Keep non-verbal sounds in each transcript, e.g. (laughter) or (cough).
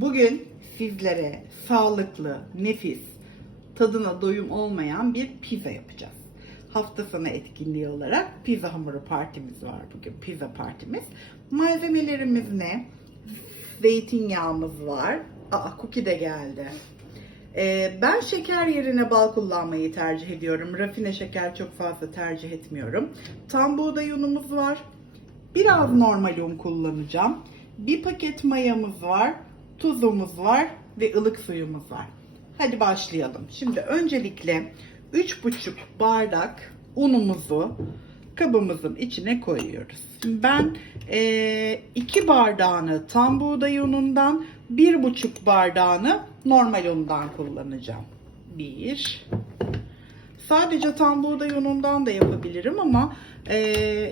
Bugün sizlere sağlıklı, nefis, tadına doyum olmayan bir pizza yapacağız. Hafta sonu etkinliği olarak pizza hamuru partimiz var bugün. Pizza partimiz. Malzemelerimiz ne? Zeytinyağımız var. Aa cookie de geldi. Ee, ben şeker yerine bal kullanmayı tercih ediyorum. Rafine şeker çok fazla tercih etmiyorum. Tam buğday unumuz var. Biraz normal un kullanacağım. Bir paket mayamız var. Tuzumuz var ve ılık suyumuz var. Hadi başlayalım. Şimdi öncelikle 3,5 bardak unumuzu kabımızın içine koyuyoruz. Şimdi ben 2 bardağını tam buğday unundan, 1,5 bardağını normal undan kullanacağım. 1 Sadece tam buğday unundan da yapabilirim ama e,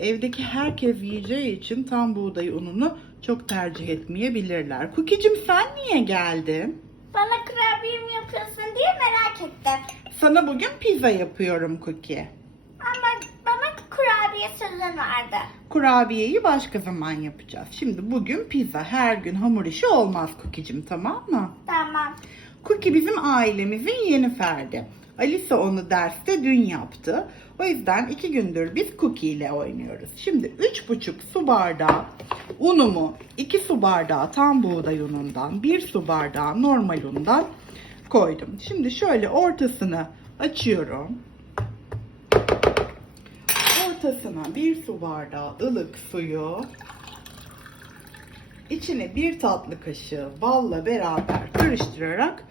evdeki herkes yiyeceği için tam buğday ununu çok tercih etmeyebilirler. Cookie'cim sen niye geldin? Bana kurabiye mi yapıyorsun diye merak ettim. Sana bugün pizza yapıyorum Cookie. Ama kurabiye sözün vardı. Kurabiyeyi başka zaman yapacağız. Şimdi bugün pizza. Her gün hamur işi olmaz Cookie'cim tamam mı? Tamam. Cookie bizim ailemizin yeni ferdi. Alisa onu derste dün yaptı. O yüzden iki gündür biz Cookie ile oynuyoruz. Şimdi üç buçuk su bardağı unumu, iki su bardağı tam buğday unundan, bir su bardağı normal undan koydum. Şimdi şöyle ortasını açıyorum. Ortasına bir su bardağı ılık suyu, içine bir tatlı kaşığı balla beraber karıştırarak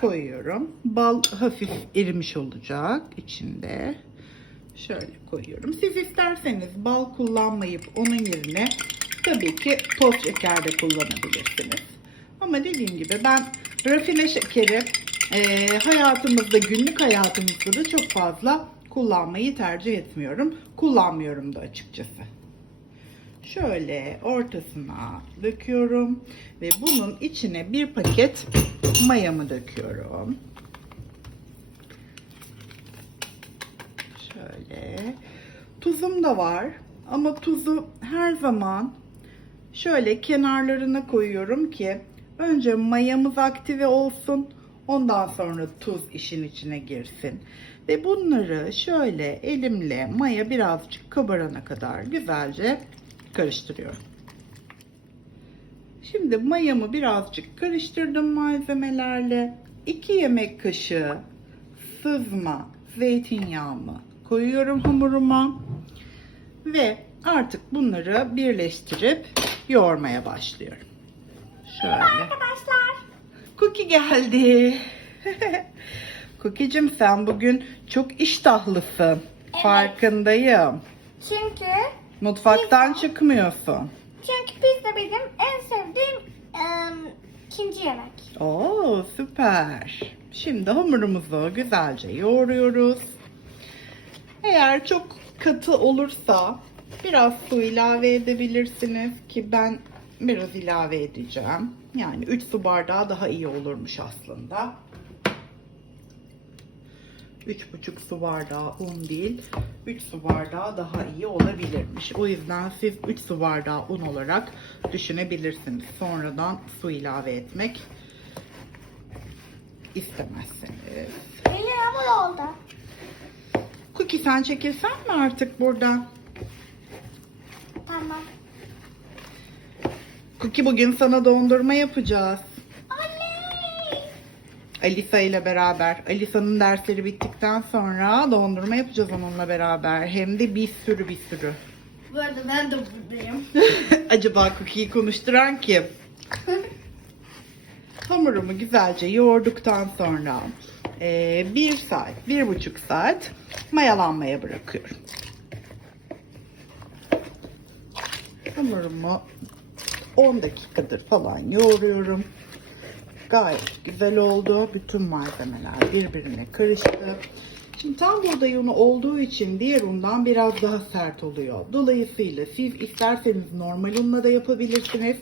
koyuyorum. Bal hafif erimiş olacak içinde. Şöyle koyuyorum. Siz isterseniz bal kullanmayıp onun yerine tabii ki toz şeker de kullanabilirsiniz. Ama dediğim gibi ben rafine şekeri e, hayatımızda, günlük hayatımızda da çok fazla kullanmayı tercih etmiyorum. Kullanmıyorum da açıkçası. Şöyle ortasına döküyorum ve bunun içine bir paket mayamı döküyorum. Şöyle. Tuzum da var ama tuzu her zaman şöyle kenarlarına koyuyorum ki önce mayamız aktive olsun. Ondan sonra tuz işin içine girsin. Ve bunları şöyle elimle maya birazcık kabarana kadar güzelce karıştırıyorum. Şimdi mayamı birazcık karıştırdım malzemelerle. 2 yemek kaşığı sızma zeytinyağımı koyuyorum hamuruma. Ve artık bunları birleştirip yoğurmaya başlıyorum. Şöyle. Arkadaşlar. Cookie geldi. (laughs) Cookie'cim sen bugün çok iştahlısın. Farkındayım. Çünkü Mutfaktan çıkmıyorsun. çünkü pizza benim en sevdiğim ım, ikinci yemek. Oo süper. Şimdi hamurumuzu güzelce yoğuruyoruz. Eğer çok katı olursa biraz su ilave edebilirsiniz ki ben biraz ilave edeceğim. Yani 3 su bardağı daha iyi olurmuş aslında. 3,5 su bardağı un değil, 3 su bardağı daha iyi olabilirmiş. O yüzden siz 3 su bardağı un olarak düşünebilirsiniz. Sonradan su ilave etmek istemezseniz. Benim hamur oldu. Cookie sen çekilsen mi artık buradan? Tamam. Cookie bugün sana dondurma yapacağız. Alisa ile beraber. Alisa'nın dersleri bittikten sonra dondurma yapacağız onunla beraber. Hem de bir sürü bir sürü. Bu arada ben de buradayım. (laughs) Acaba Cookie'yi konuşturan kim? Hamurumu güzelce yoğurduktan sonra eee, bir saat, bir buçuk saat mayalanmaya bırakıyorum. Hamurumu 10 dakikadır falan yoğuruyorum. Gayet güzel oldu. Bütün malzemeler birbirine karıştı. Şimdi tam buğday unu olduğu için diğer undan biraz daha sert oluyor. Dolayısıyla siz isterseniz normal unla da yapabilirsiniz.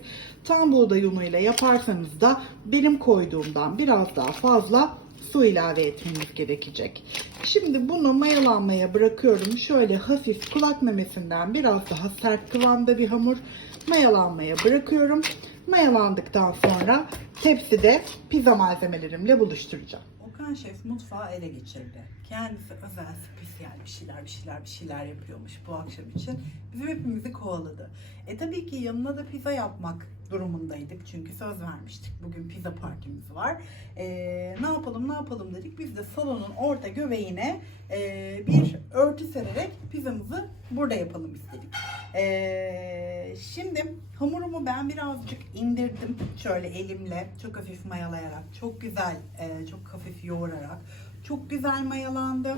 Tam buğday unuyla yaparsanız da benim koyduğumdan biraz daha fazla su ilave etmeniz gerekecek. Şimdi bunu mayalanmaya bırakıyorum. Şöyle hafif kulak memesinden biraz daha sert kıvamda bir hamur. mayalanmaya bırakıyorum. Mayalandıktan sonra tepside pizza malzemelerimle buluşturacağım. Okan Şef mutfağı ele geçirdi. Kendisi özel spesiyel bir şeyler bir şeyler bir şeyler yapıyormuş bu akşam için. Bizim hepimizi kovaladı. E tabii ki yanına da pizza yapmak durumundaydık. Çünkü söz vermiştik. Bugün pizza partimiz var. E, ne yapalım ne yapalım dedik. Biz de salonun orta göbeğine e, bir örtü sererek pizzamızı burada yapalım istedik. E, şimdi hamurumu ben birazcık indirdim. Şöyle elimle çok hafif mayalayarak, çok güzel, e, çok hafif yoğurarak. Çok güzel mayalandı.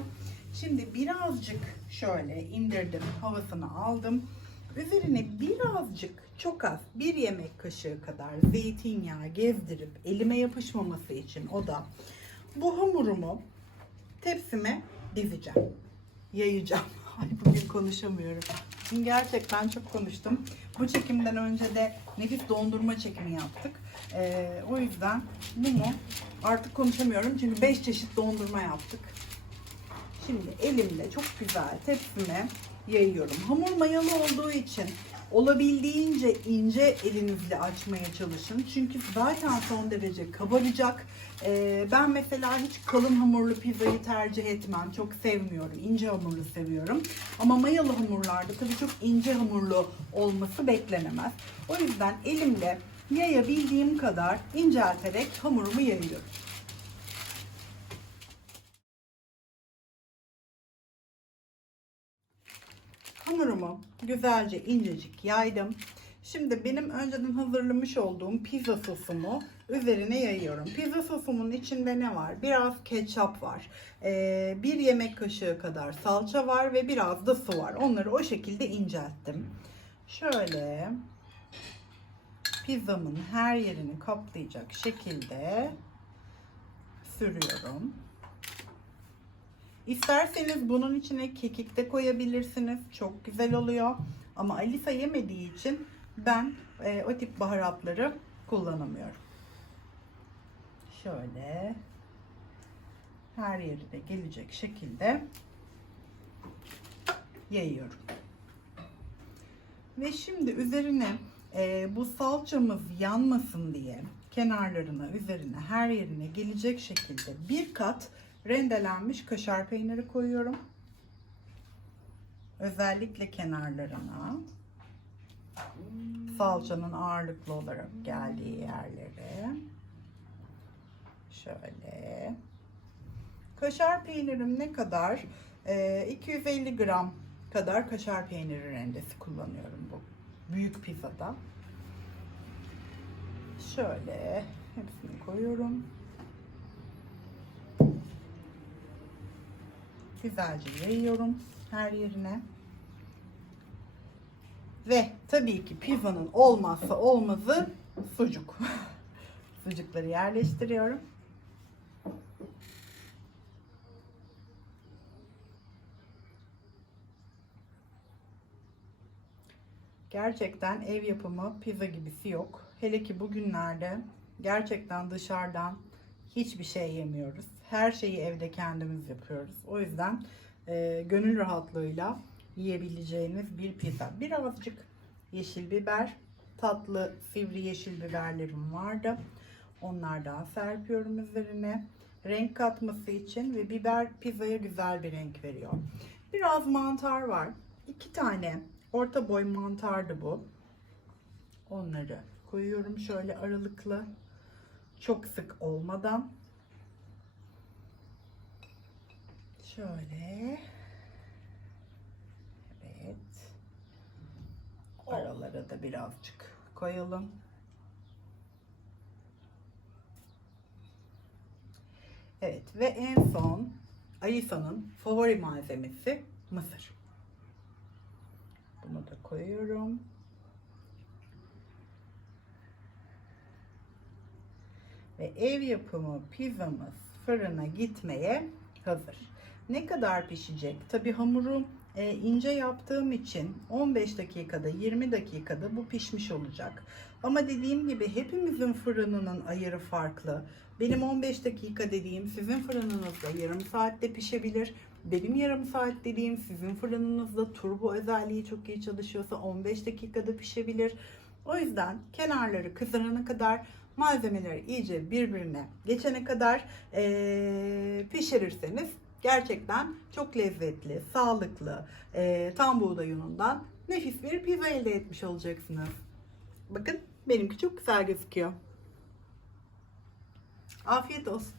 Şimdi birazcık şöyle indirdim, havasını aldım. Üzerine birazcık çok az bir yemek kaşığı kadar zeytinyağı gezdirip elime yapışmaması için o da bu hamurumu tepsime dizeceğim. Yayacağım. (laughs) Ay bugün konuşamıyorum. Çünkü gerçekten çok konuştum. Bu çekimden önce de nefis dondurma çekimi yaptık. Ee, o yüzden bunu artık konuşamıyorum. Çünkü 5 çeşit dondurma yaptık. Şimdi elimle çok güzel tepsime yayıyorum. Hamur mayalı olduğu için olabildiğince ince elinizle açmaya çalışın. Çünkü zaten son derece kabaracak. Ee, ben mesela hiç kalın hamurlu pizzayı tercih etmem. Çok sevmiyorum. İnce hamurlu seviyorum. Ama mayalı hamurlarda tabii çok ince hamurlu olması beklenemez. O yüzden elimle yayabildiğim kadar incelterek hamurumu yayıyorum. Hamurumu güzelce incecik yaydım. Şimdi benim önceden hazırlamış olduğum pizza sosumu üzerine yayıyorum. Pizza sosumun içinde ne var? Biraz ketçap var. Ee, bir yemek kaşığı kadar salça var ve biraz da su var. Onları o şekilde incelttim. Şöyle pizzamın her yerini kaplayacak şekilde sürüyorum. İsterseniz bunun içine kekik de koyabilirsiniz. Çok güzel oluyor. Ama Alisa yemediği için ben e, o tip baharatları kullanamıyorum. Şöyle her yeri de gelecek şekilde yayıyorum. Ve şimdi üzerine e, bu salçamız yanmasın diye kenarlarına, üzerine, her yerine gelecek şekilde bir kat rendelenmiş kaşar peyniri koyuyorum. Özellikle kenarlarına. Salçanın ağırlıklı olarak geldiği yerlere. Şöyle. Kaşar peynirim ne kadar? Ee, 250 gram kadar kaşar peyniri rendesi kullanıyorum bu büyük pizzada. Şöyle hepsini koyuyorum. Güzelce yayıyorum her yerine. Ve tabii ki pizzanın olmazsa olmazı sucuk. (laughs) Sucukları yerleştiriyorum. Gerçekten ev yapımı pizza gibisi yok. Hele ki bugünlerde gerçekten dışarıdan hiçbir şey yemiyoruz. Her şeyi evde kendimiz yapıyoruz. O yüzden e, gönül rahatlığıyla yiyebileceğiniz bir pizza. Birazcık yeşil biber, tatlı sivri yeşil biberlerim vardı. Onlardan serpiyorum üzerine. Renk katması için ve biber pizzaya güzel bir renk veriyor. Biraz mantar var. İki tane orta boy mantardı bu. Onları koyuyorum şöyle aralıklı. Çok sık olmadan. Şöyle. Evet. Aralara da birazcık koyalım. Evet ve en son Alisa'nın favori malzemesi mısır. Bunu da koyuyorum. Ve ev yapımı pizzamız fırına gitmeye hazır. Ne kadar pişecek? Tabi hamuru e, ince yaptığım için 15 dakikada 20 dakikada bu pişmiş olacak. Ama dediğim gibi hepimizin fırınının ayarı farklı. Benim 15 dakika dediğim sizin fırınınızda yarım saatte pişebilir. Benim yarım saat dediğim sizin fırınınızda turbo özelliği çok iyi çalışıyorsa 15 dakikada pişebilir. O yüzden kenarları kızarana kadar malzemeleri iyice birbirine geçene kadar eee, pişirirseniz gerçekten çok lezzetli, sağlıklı, eee, tam buğday unundan nefis bir pizza elde etmiş olacaksınız. Bakın benimki çok güzel gözüküyor. Afiyet olsun.